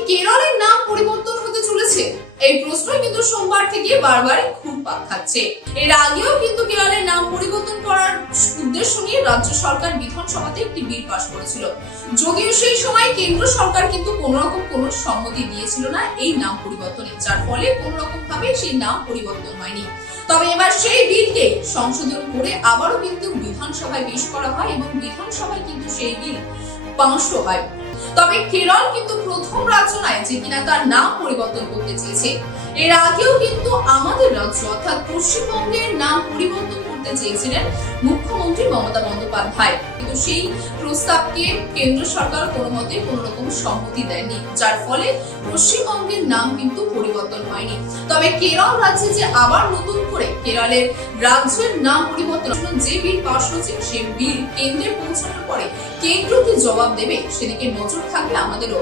কেরলের নাম পরিবর্তন হতে চলেছে, এই প্রশ্ন কিন্তু সোমবার থেকে বারবার ঘুরপাক খাচ্ছে। এর আগেও কিন্তু কেরলের নাম পরিবর্তন করার উদ্দেশ্য নিয়ে রাজ্য সরকার বিধানসভাতে একটি বিল পাশ করেছিল। যদিও সেই সময় কেন্দ্র সরকার কিন্তু কোনো সম্মতি দিয়েছিল না এই নাম পরিবর্তনে, যার ফলে কোন রকম ভাবে সেই নাম পরিবর্তন হয়নি। তবে এবার সেই বিলকে সংশোধন করে আবারও কিন্তু বিধানসভায় পেশ করা হয় এবং বিধানসভায় কিন্তু সেই বিল পাশ হয়। তবে কেরল কিন্তু প্রথম রাজ্য নয় যে কিনা তার নাম পরিবর্তন করতে চেয়েছে। এর আগেও কিন্তু আমাদের রাজ্য অর্থাৎ পশ্চিমবঙ্গের নাম পরিবর্তন করতে চেয়েছিলেন মুখ্যমন্ত্রী মমতা বন্দ্যোপাধ্যায়, কিন্তু সেই প্রস্তাবকে কেন্দ্র সরকার কোনো মতে কোনো রকম সম্মতি দেয়নি, যার ফলে পশ্চিমবঙ্গের নাম কিন্তু পরিবর্তন হয়নি। তবে কেরল রাজ্যে যে আবার নতুন করে কেরলের রাজ্যের নাম পরিবর্তন যে বিল পাশ হয়েছে, সেই বিল কেন্দ্রে পৌঁছানোর পরে কেন্দ্র কি জবাব দেবে সেদিকে নজর থাকবে আমাদের।